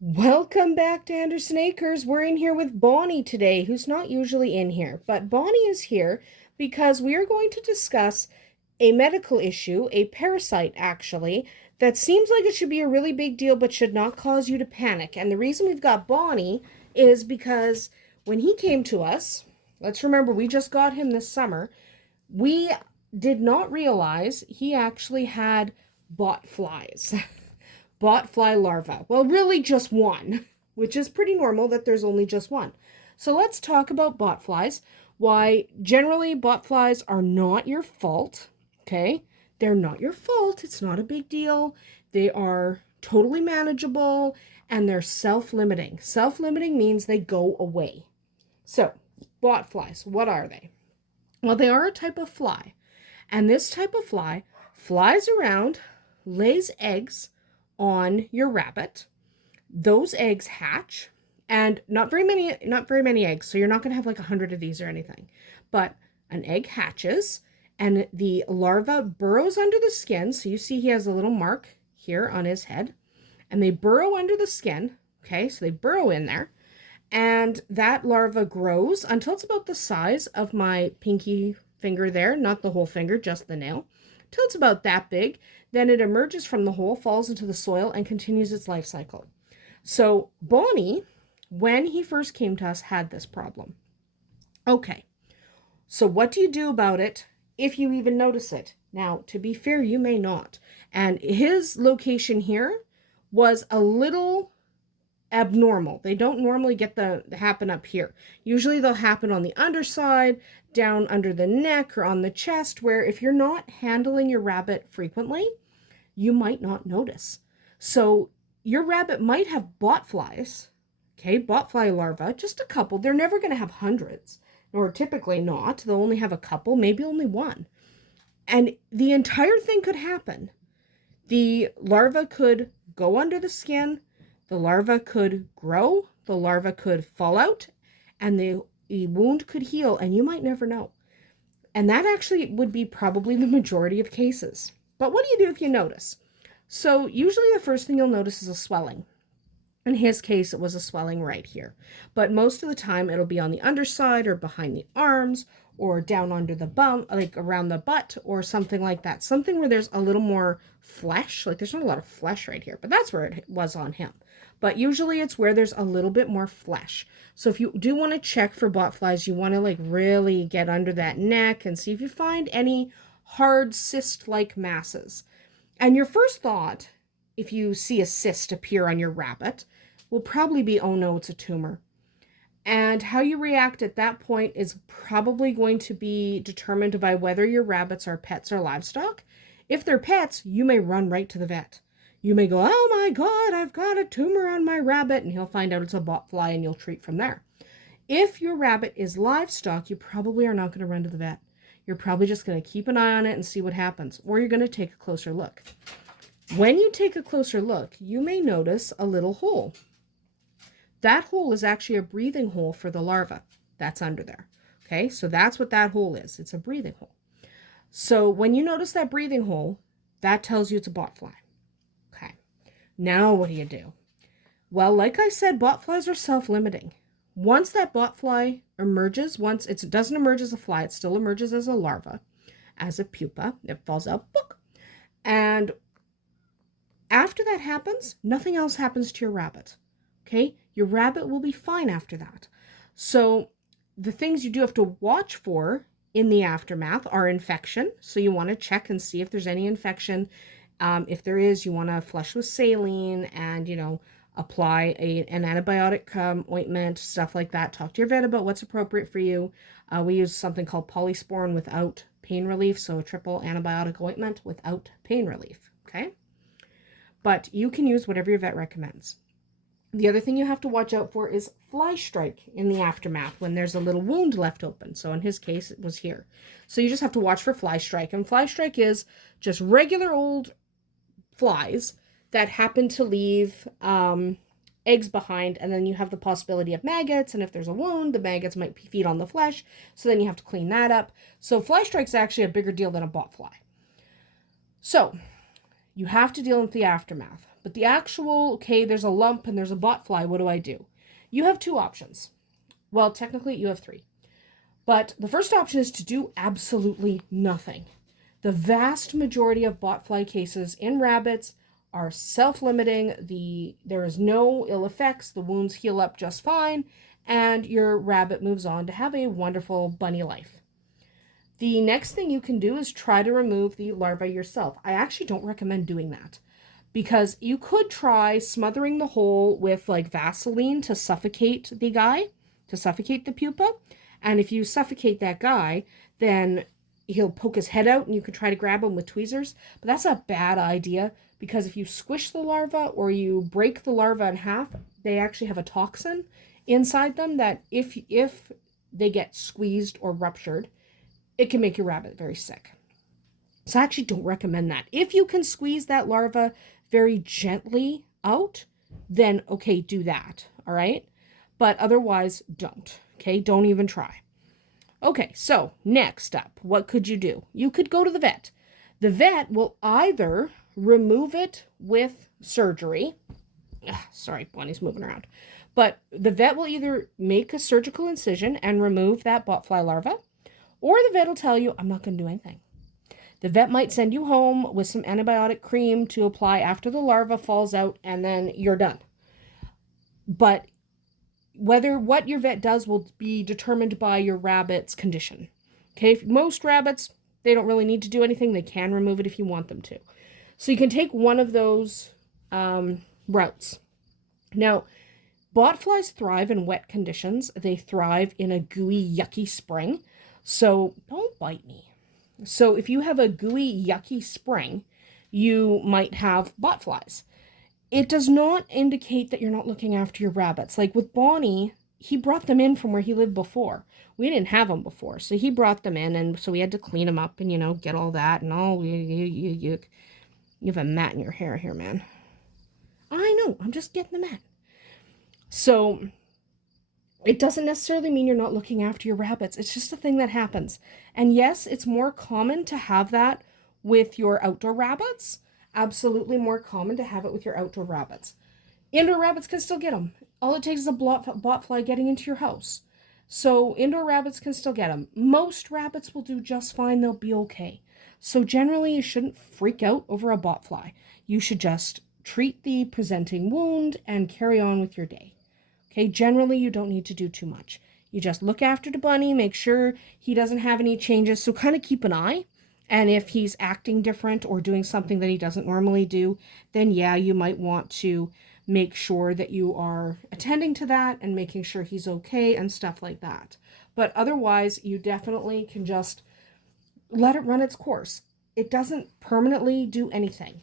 Welcome back to Andersen Acres. We're in here with Bonnie today, who's not usually in here, but Bonnie is here because we are going to discuss a medical issue, a parasite actually, that seems like it should be a really big deal but should not cause you to panic. And the reason we've got Bonnie is because when he came to us, let's remember we just got him this summer, we did not realize he actually had botflies. Botfly larva. Well, really just one, which is pretty normal that there's only just one. So let's talk about botflies. Why generally botflies are not your fault, okay? They're not your fault. It's not a big deal. They are totally manageable and they're self-limiting. Self-limiting means they go away. So, botflies, what are they? Well, they are a type of fly. And this type of fly flies around, lays eggs on your rabbit. Those eggs hatch, and not very many eggs, so you're not going to have like 100 of these or anything. But an egg hatches and the larva burrows under the skin. So you see he has a little mark here on his head, and they burrow under the skin. Okay, so they burrow in there, and that larva grows until it's about the size of my pinky finger there, not the whole finger, just the nail, till it's about that big. Then it emerges from the hole, falls into the soil, and continues its life cycle. So Bonnie, when he first came to us, had this problem. Okay, so what do you do about it if you even notice it? Now, to be fair, you may not. And his location here was a little abnormal. They don't normally get the happen up here. Usually they'll happen on the underside, down under the neck, or on the chest, where if you're not handling your rabbit frequently, you might not notice. So your rabbit might have botflies, okay, botfly larvae, just a couple. They're never going to have hundreds, or typically not. They'll only have a couple, maybe only one. And the entire thing could happen. The larva could go under the skin, the larva could grow, the larva could fall out, and the wound could heal, and you might never know. And that actually would be probably the majority of cases. But what do you do if you notice? So usually the first thing you'll notice is a swelling. In his case, it was a swelling right here. But most of the time, it'll be on the underside or behind the arms or down under the bum, like around the butt or something like that. Something where there's a little more flesh. Like there's not a lot of flesh right here, but that's where it was on him. But usually it's where there's a little bit more flesh. So if you do want to check for botflies, you want to like really get under that neck and see if you find any hard cyst-like masses. And your first thought, if you see a cyst appear on your rabbit, will probably be, oh no, it's a tumor. And how you react at that point is probably going to be determined by whether your rabbits are pets or livestock. If they're pets, you may run right to the vet. You may go, oh my God, I've got a tumor on my rabbit, and he'll find out it's a botfly and you'll treat from there. If your rabbit is livestock, you probably are not going to run to the vet. You're probably just going to keep an eye on it and see what happens, or you're going to take a closer look. When you take a closer look, you may notice a little hole. That hole is actually a breathing hole for the larva that's under there. Okay, so that's what that hole is. It's a breathing hole. So when you notice that breathing hole, that tells you it's a botfly. Okay, now what do you do? Well, like I said, botflies are self-limiting. Once that botfly emerges, once it doesn't emerge as a fly, it still emerges as a larva, as a pupa. It falls out, book. And after that happens, nothing else happens to your rabbit. Okay, your rabbit will be fine after that. So the things you do have to watch for in the aftermath are infection. So you want to check and see if there's any infection. If there is, you want to flush with saline and, apply an antibiotic ointment, stuff like that. Talk to your vet about what's appropriate for you. We use something called polysporin without pain relief, so a triple antibiotic ointment without pain relief, okay? But you can use whatever your vet recommends. The other thing you have to watch out for is fly strike in the aftermath when there's a little wound left open. So in his case, it was here. So you just have to watch for fly strike. And fly strike is just regular old flies that happen to leave eggs behind, and then you have the possibility of maggots, and if there's a wound, the maggots might feed on the flesh, so then you have to clean that up. So fly strike's actually a bigger deal than a botfly. So you have to deal with the aftermath. But the actual, okay, there's a lump and there's a botfly, what do I do? You have two options. Well, technically you have three. But the first option is to do absolutely nothing. The vast majority of botfly cases in rabbits are self-limiting. There is no ill effects. The wounds heal up just fine, and your rabbit moves on to have a wonderful bunny life. The next thing you can do is try to remove the larvae yourself. I actually don't recommend doing that because you could try smothering the hole with like Vaseline to suffocate the guy, to suffocate the pupa. And if you suffocate that guy, then he'll poke his head out and you can try to grab him with tweezers. But that's a bad idea because if you squish the larva or you break the larva in half, they actually have a toxin inside them that if they get squeezed or ruptured, it can make your rabbit very sick. So I actually don't recommend that. If you can squeeze that larva very gently out, then okay, do that, all right? But otherwise, don't, okay? Don't even try. Okay, so next up, what could you do? You could go to the vet. The vet will either remove it with surgery. Sorry, Bonnie's moving around. But the vet will either make a surgical incision and remove that botfly larva, or the vet will tell you, I'm not going to do anything. The vet might send you home with some antibiotic cream to apply after the larva falls out, and then you're done. But what your vet does will be determined by your rabbit's condition. Okay, most rabbits, they don't really need to do anything. They can remove it if you want them to. So you can take one of those routes. Now, botflies thrive in wet conditions. They thrive in a gooey, yucky spring. So don't bite me. So if you have a gooey, yucky spring, you might have botflies. It does not indicate that you're not looking after your rabbits. Like with Bonnie, he brought them in from where he lived before. We didn't have them before, so he brought them in, and so we had to clean them up and, get all that, and you have a mat in your hair here, man. I know, I'm just getting the mat. So it doesn't necessarily mean you're not looking after your rabbits. It's just a thing that happens. And yes, it's more common to have that with your outdoor rabbits. Absolutely more common to have it with your outdoor rabbits. Indoor rabbits can still get them. All it takes is a botfly getting into your house. So indoor rabbits can still get them. Most rabbits will do just fine. They'll be okay. So generally, you shouldn't freak out over a botfly. You should just treat the presenting wound and carry on with your day. Okay, generally you don't need to do too much. You just look after the bunny, make sure he doesn't have any changes, so kind of keep an eye. And if he's acting different or doing something that he doesn't normally do, then yeah, you might want to make sure that you are attending to that and making sure he's okay and stuff like that. But otherwise, you definitely can just let it run its course. It doesn't permanently do anything.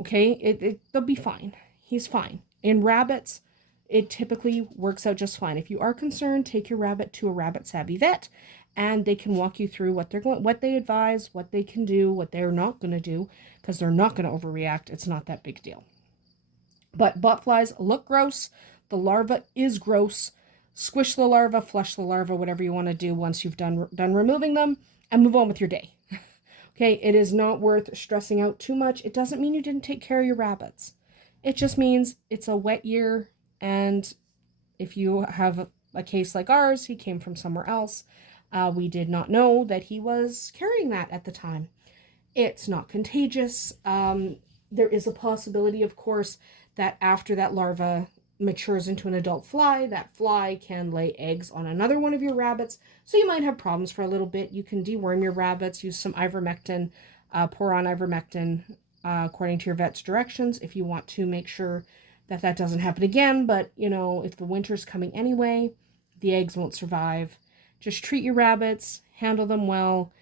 Okay, they'll be fine. He's fine. In rabbits, it typically works out just fine. If you are concerned, take your rabbit to a rabbit savvy vet, and they can walk you through what they advise, what they can do, what they're not going to do, because they're not going to overreact. It's not that big deal. But botflies look gross. The larva is gross. Squish the larva, flush the larva, whatever you want to do once you've done removing them, and move on with your day. Okay, it is not worth stressing out too much. It doesn't mean you didn't take care of your rabbits. It just means it's a wet year. And if you have a case like ours, he came from somewhere else. We did not know that he was carrying that at the time. It's not contagious. There is a possibility, of course, that after that larva matures into an adult fly, that fly can lay eggs on another one of your rabbits. So you might have problems for a little bit. You can deworm your rabbits, use some ivermectin, pour on ivermectin according to your vet's directions if you want to make sure that doesn't happen again. But, if the winter's coming anyway, the eggs won't survive. Just treat your rabbits, handle them well,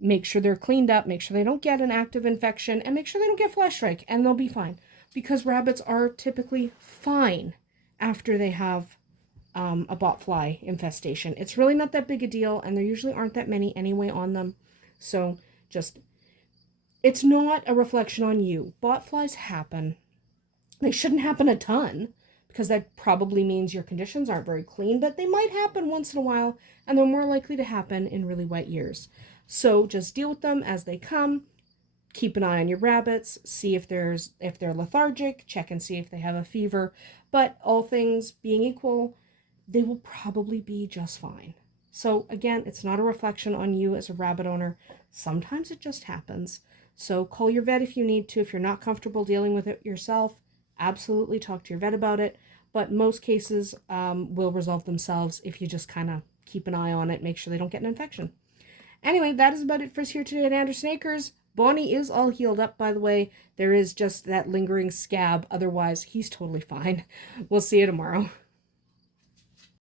make sure they're cleaned up, make sure they don't get an active infection, and make sure they don't get fly strike, and they'll be fine. Because rabbits are typically fine after they have a botfly infestation. It's really not that big a deal, and there usually aren't that many anyway on them. So it's not a reflection on you. Botflies happen. They shouldn't happen a ton, because that probably means your conditions aren't very clean, but they might happen once in a while, and they're more likely to happen in really wet years. So just deal with them as they come. keep an eye on your rabbits, see if they're lethargic, check and see if they have a fever. But all things being equal, they will probably be just fine. So again, it's not a reflection on you as a rabbit owner. Sometimes it just happens. So call your vet if you need to. If you're not comfortable dealing with it yourself, absolutely talk to your vet about it. But most cases will resolve themselves if you just kind of keep an eye on it, make sure they don't get an infection. Anyway, that is about it for us here today at Andersen Acres. Bonnie is all healed up, by the way. There is just that lingering scab. Otherwise, he's totally fine. We'll see you tomorrow.